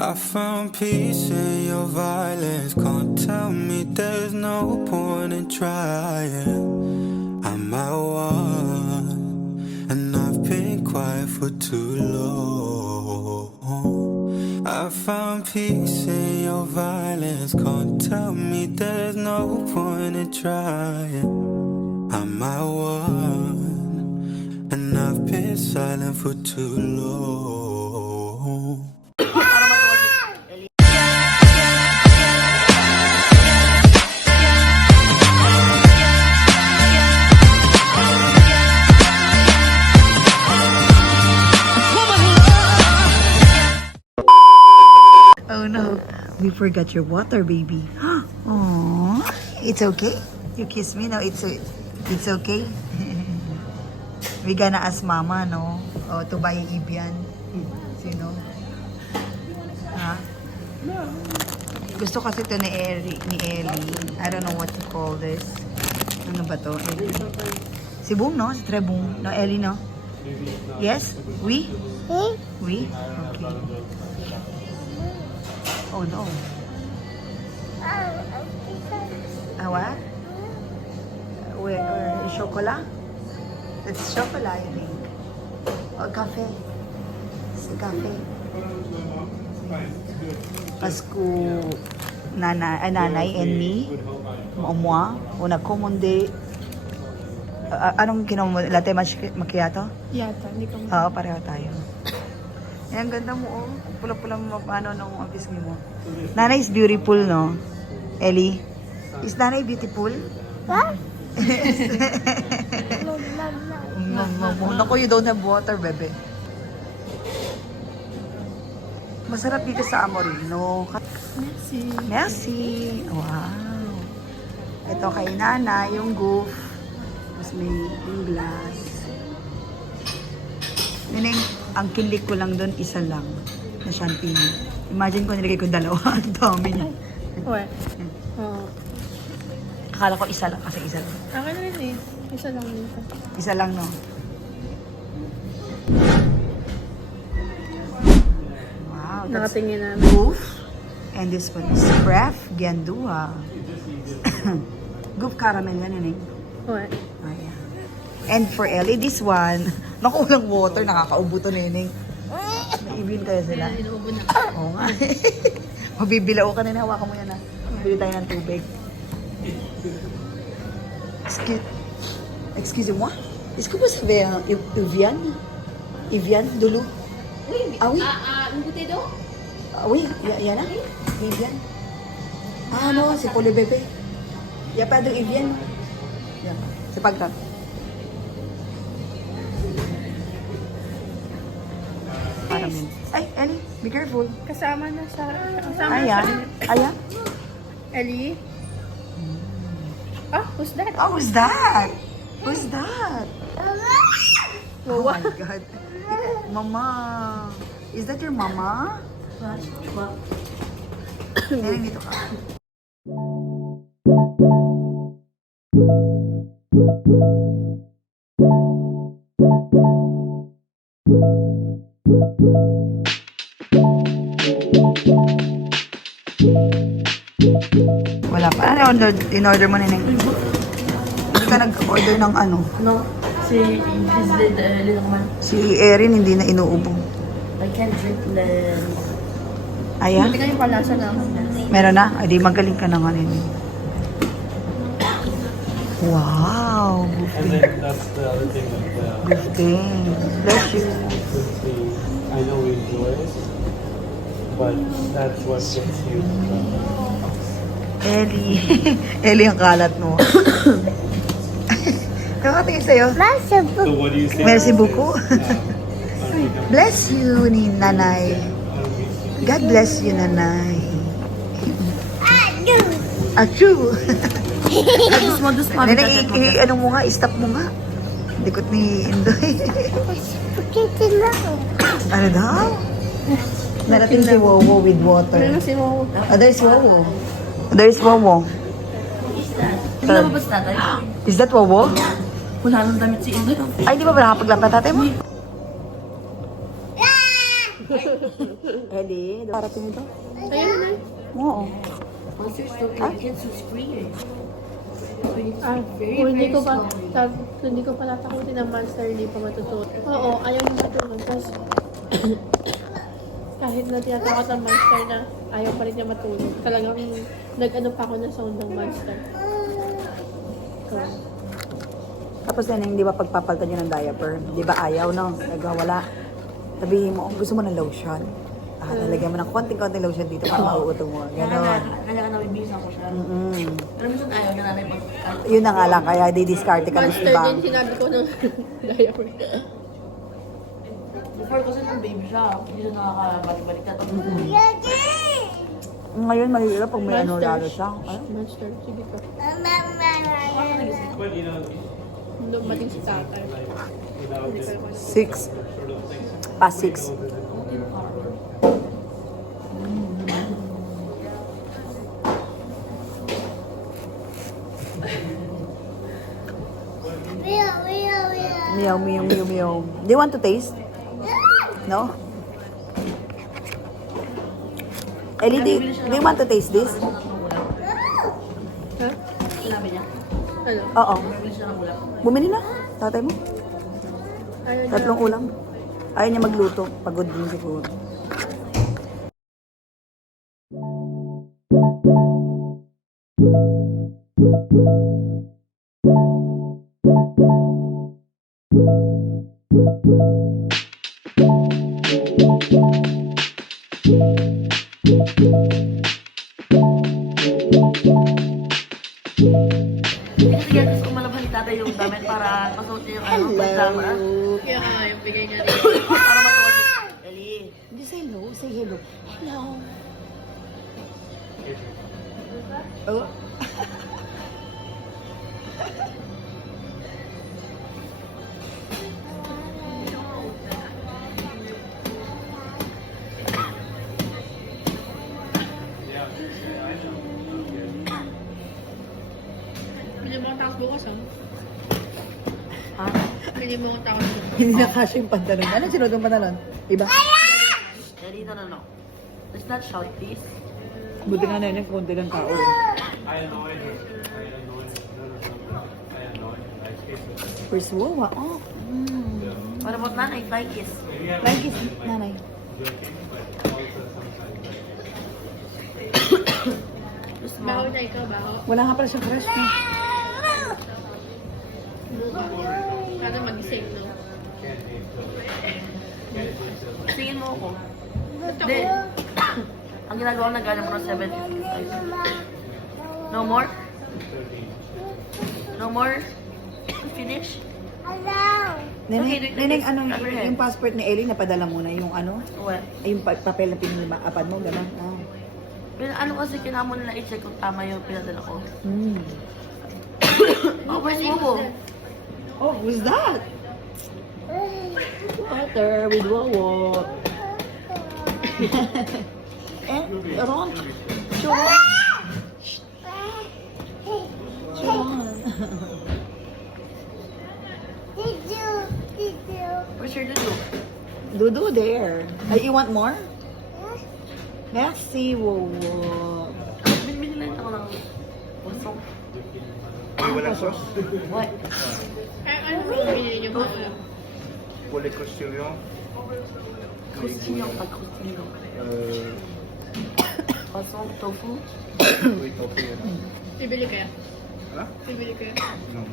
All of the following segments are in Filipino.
I found peace in your violence. Can't tell me there's no point in trying. I'm at one, and I've been quiet for too long. I found peace in your violence. Can't tell me there's no point in trying. I'm at one, and I've been silent for too long. Oh no, we forgot your water, baby. Aww, it's okay. You kiss me now. It's okay. We gonna ask mama, no, to buy Evian. Sino? Ha? Gusto kasi ito ni Ellie. I don't know what to call this. Ano ba to? Si Boom, no? Si Trebong. No, Ellie, no? Yes? We? We? Okay. Oh no. What? Where? Chocolate? It's chocolate, I think. Or cafe. It's cafe. Pasko nanay and me. Moi. Una commande. Anong kinom mo? Latte macchiato? Yata, hindi ko Oo, pareho tayo. Ang ganda mo, oh. Pula-pula mo paano nung office mo. Nanay is beautiful, no? Ellie? Is Nanay beautiful? What? Naku, you don't have water, bebe. Masarap dito sa Amorino. Merci. Merci. Wow. Ito kay Nanay, yung goof. Tapos may yung glass. Nining, ang kilik ko lang doon, isa lang na champagne. Imagine ko nilagay ko dalawa. Ang dami niya. What? Oh. Akala ko isa lang kasi isa lang. Akin na rin eh. Isa lang dito. Isa lang, no? Wow. That's Nakatingin na. goof. And this one is Craft Giandua. Goof caramel yan, yun eh. What? Ayan. And for Ellie, this one, naku, walang water, nakakaubo to, neneng. Naibin kaya sila. Inuubo na. Oo nga. Mabibilao ka na, hawakan mo yan ha. Bili tayo ng tubig. Excusez-moi. Est-ce que vous savez Evian? Evian, de l'eau? Ah oui? Une bouteille d'eau? Ah oui, il y en a? Evian? Ah non, c'est pour le bébé. Il n'y a pas de Evian? Yeah. C'est pas grave. Caramel. Ay, Ellie, be careful. Kasama na sa... Kasama na Ayan. sa... Ayan. Ellie? Ah, who's that? Oh, who's that? Who's that? Oh my God. Mama. Is that your mama? Neneng, dito ka. Wala pa. Ano in-order mo, Neneng? Hindi ka nag-order ng ano? No, si Linaman. Si Erin hindi na inuubo. I can't drink the... Ayan? Hindi kayo palasa na ako. Meron na? Ay, di magaling ka na nga, Neneng. Wow! And then that's the other thing with the Good thing. Bless you. consistency. I know we enjoy it, but that's what gets you. Ellie. Ellie ang kalat mo. Nakatingin sa'yo. So what do you say? Merci beaucoup. Bless you ni Nanay. God bless you, Nanay. Achoo! Neneng, ano mo nga, stop mo nga. Dikot ni Indoy. Ano daw? Narating si Wowo with water. Ano si Mo? There's Wowo. There's Wowo. Hindi na ba sa tatay? Is that Wowo? Wala nang damit si Indoy. Ay, di ba ba nakapaglampa tatay mo? Ellie. Ellie? Parating ito? Ayun na. Oo. Monsters don't like kids who scream. So you need to Ah, speak very, kung hindi very ko pa, slowly. hindi ko pa tatakutin ng monster, hindi pa matututo. Oo, ayaw niya matulog. Tapos, kahit na tinatakot ang monster na ayaw pa rin niya matulog. Talagang nag-ano pa ako ng sound ng monster. So, Tapos yan, hindi ba pagpapalitan nyo ng diaper? Di ba ayaw, no? Nagwawala. Sabihin mo, oh, gusto mo ng lotion. Lalagyan mo ng konting-konting lotion dito para mauuto mo. Ganon. Kaya nga nabibisan ko siya. Pero minsan ayaw niya nanay pag... Yun na nga lang, kaya di-discard ka ng monster iba. din sinabi ko ng diaper. Before kasi nung baby siya, hindi siya nakakabalik-balik ka. Ngayon, mahirap pag may ano Monster. lalo siya. Ay, Monster, sige pa. But you know, Dumating si tatay. without Hindi this ko alam. 6. Past 6. Meow, meow, meow, meow. Do you want to taste? No? Ellie, do you want to taste this? Ha? Sinabi niya. Ano? Oo. Bumili siya ng ulam. Bumili na. Tatay mo. Ayaw niya. Tatlong ulam. Ayaw niya magluto. Pagod din siguro. Sige, gusto ko malabhan ni tatay yung damit para masuot niya yung ano, pajama. Kaya nga, yung bigay niya rin. Para masuot niya. Ellie. Hindi, say hello. Say hello. Hello. Oh. Bili mo ang tacos bukas, ha? Ha? Bili mo ang tacos bukas. Hindi na kasya yung pantalon. Ano sinod yung pantalon? Iba? Ellie, no. Let's not shout, please. Buti nga na yun, konti ng tao. I annoy her. I annoy her. No. I annoy her. I chase her. First wow, oh. What about nanay? Bye, kiss. Like it, nanay. Joking, but also sometimes. Gusto mo? Baho na ikaw, baho. Wala nga pala siyang crush, no? Buka. Sana magising, no? Can't hate her. Tingin mo ako. Hindi. Ang ginagawa na galing mo ng 7:55. No more? No more? Finish? Neneng, neneng, ano, yung passport ni Ellie, napadala mo na yung ano? What? Ay, yung papel na pinapad mo, gano'n? Ah. Pero ano kasi kailangan mo nila i-check kung tama yung pinadala ko. Hmm. Oh, where's Momo? Oh, who's that? Water with Wowo. Ron. Churon. Churon. Where's your dudu? Dudu there. You want more? Merci, Wowo. Binibili lang ako ng pusong. Wala sauce? What? Ano ba binili niyo ba? Pour les croustillons, Kusino. Pag-kusino. Pusong tofu. oui, tofu. Bibili kaya? Ha? Bibili kaya? Non.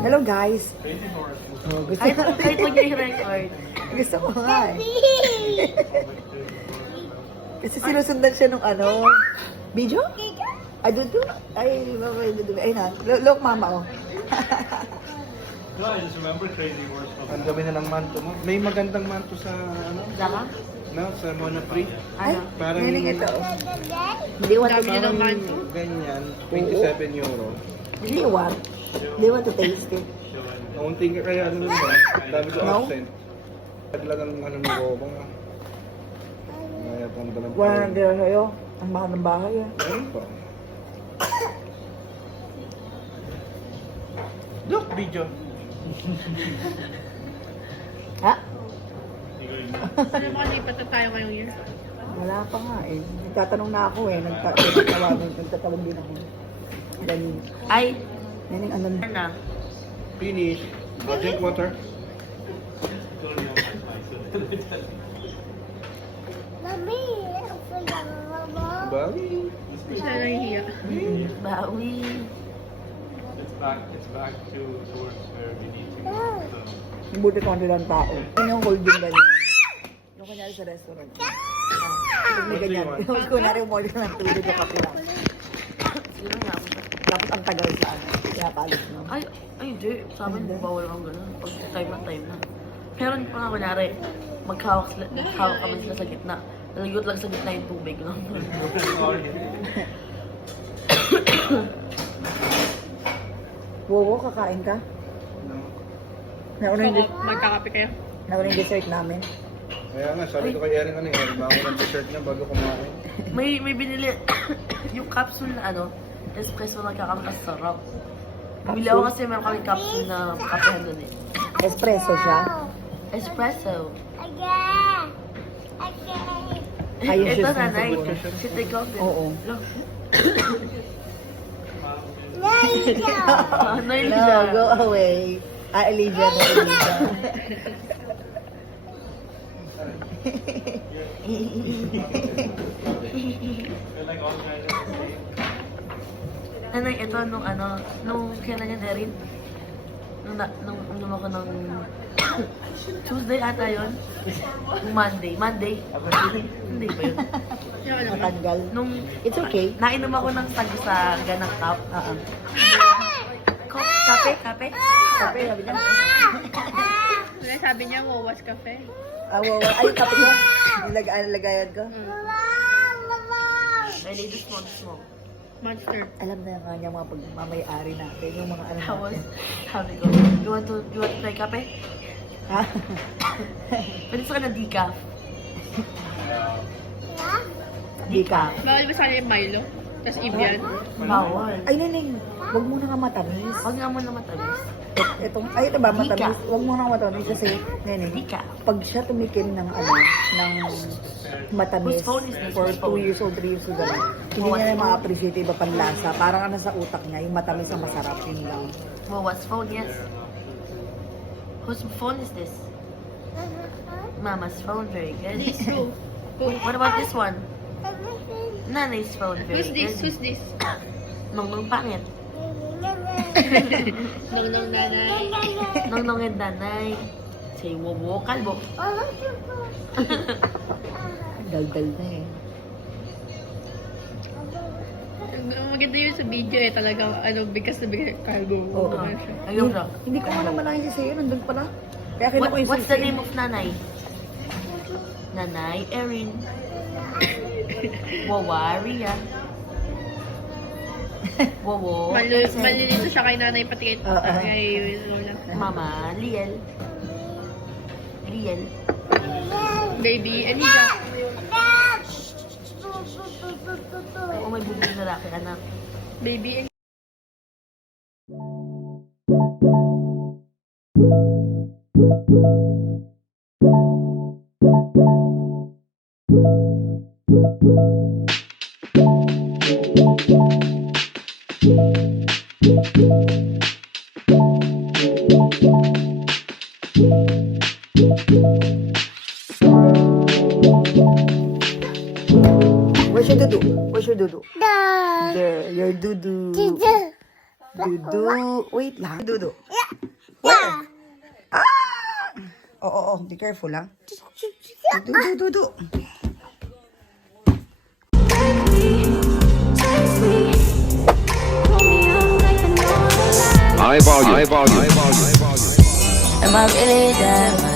Hello guys. Oh, gusto, Kahit mo niya i-record. gusto ko nga eh. Kasi sinusundan siya nung ano. Video? Ay, Dudu? Ay, Dudu. Ay na. Look, mama, oh. No, I just remember Crazy Horse from Ang dami na ng manto mo. May magandang manto sa ano? Daka? No, sa Monoprix. Ay, Parang galing ito. Hindi want to Dami niya naman to. ganyan, 27 euro. Hindi want. Hindi want to taste it. Kaunting ka kaya ano naman, dami ko No? accent. Taglag ang ano mo ko ba? Kaya pang dalang Wala nang gira sa'yo. Ang mahal ng bahay ah. Meron pa. Look, video. Ha? Ano mga lipat na tayo ngayong year? Wala pa nga eh. Nagtatanong na ako eh. Nagtatawag din ako. Galing. Ay, Yan yung ano. na. Finish. Drink water. Bali. Siya nahihiya. Bawi. It's back to towards where we need to go. So, Buti konti lang tao. Yun yung holding ganyan. Yung kunyari sa restaurant. Pag may ganyan. Yung kunyari mo ka ng tulog yung kape lang. Sino nga ako? Tapos ang tagal sa ano. Kaya palit mo. Ay, hindi. Sa amin, bawal ang gano'n. Pag time na. Meron pa nga, kunyari, maghawak kami sila sa gitna. Nalagot lang sa gitna yung tubig. No? Wowo, kakain ka? Nauna yung, Ako, magkakape kayo? nauna yung dessert namin. Kaya nga, sabi ko kay Erin ano eh, bago ng dessert na bago kumain. May binili yung capsule na ano, espresso na kakasarap. Bumili ako kasi meron kami capsule na kapehan doon eh. Espresso siya. Espresso. Ayun Ito siya nanay. siguro. Si take off din. Oo. Nanay No, siya. go away. Olivia na Olivia. Nanay, ito nung kailan yan, Erin? Nung uminom ako ng Tuesday ata yun? Nung Monday. Hindi ba yun? Siya alam mo. Matanggal. Nung It's okay. nainom ako ng sa ganang cup. Oo. Kape? Kape, sabi niya. Kaya sabi niya, wawas cafe. Ay, kape ko. Nilagayan ko. I need to smoke. Monster. Alam na yung kanya mga pagmamayari natin. Yung mga ano Tapos, natin. sabi ko, you want to try kape? Ha? Pwede sa ka na decaf. Di ka. Bawal ba sana yung Milo? Tapos Evian? Bawal. Ay, Neneng. Huwag mo na nga matamis. Huwag nga mo na matamis. Ito ba matamis? Huwag mo na nga matamis kasi, Neneng, Decaf. pag siya tumikim ng ng matamis Whose phone is this? for Whose 2 phone? years old, 3 years old, hindi niya na ma-appreciate yung iba pang lasa. Parang ano sa utak niya, yung matamis ang masarap, yun lang. Well, what's phone? Yes. Whose phone is this? Mama's phone. Very good. This, who? Who? What about this one? Nanay's phone. Very Who's this? good. Who's this? Nongnong pangit. Nong nanay. Nongnong and nanay. Say, wowo, kalbo. Daldal na eh. Ang maganda yun sa video eh. Talagang bigkas na bigkas. Kalbo. Oo. Ano siya. Ayun na. Hindi ko naman nakikita sa'yo, nandun pala. Kaya kinuha ko yung What's the susi. name of nanay? Nanay Erin. Wawa Ria. Wowo. Malilito siya kay nanay pati kay Lola. Mama Liel. Baby, Aniga. Oo, may bubong na lalaki, anak. Baby, Aniga. Where's your dudu? Where's your dudu? There, your dudu. Dudu. Wait lang. Dudu. Where? Oo, be careful lang. Dudu. High volume. Am I really that